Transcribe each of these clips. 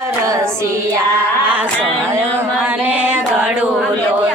રસિયા મને ગળું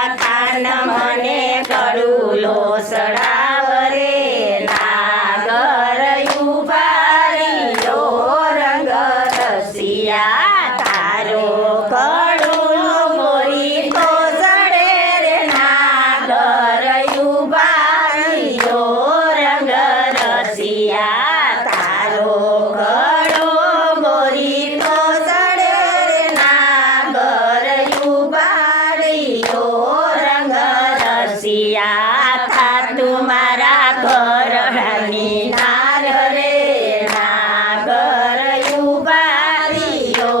ખાન મને કડુલો સડાવ રે નાગર યુભારીઓ તારો કડુલો મોરી તો સડે नागर हामी नागर रे नागर युबारी यो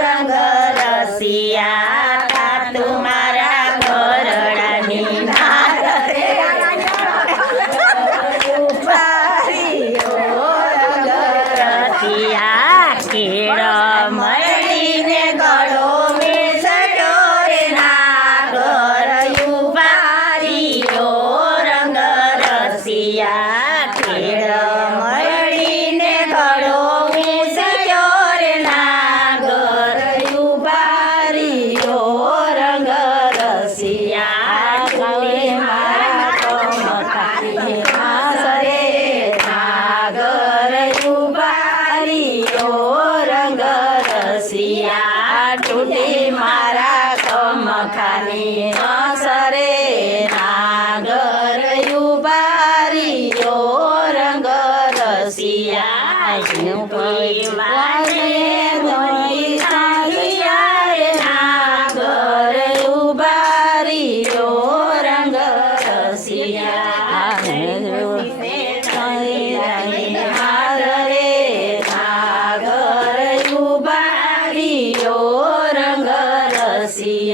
रङ्ग रसिया। Anh.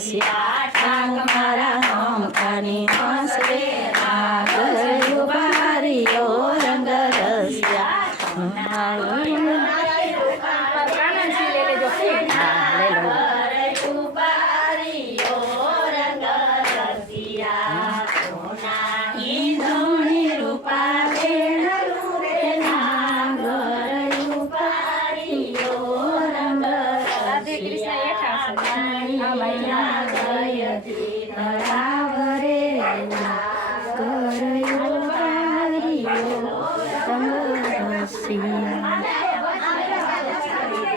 Siap.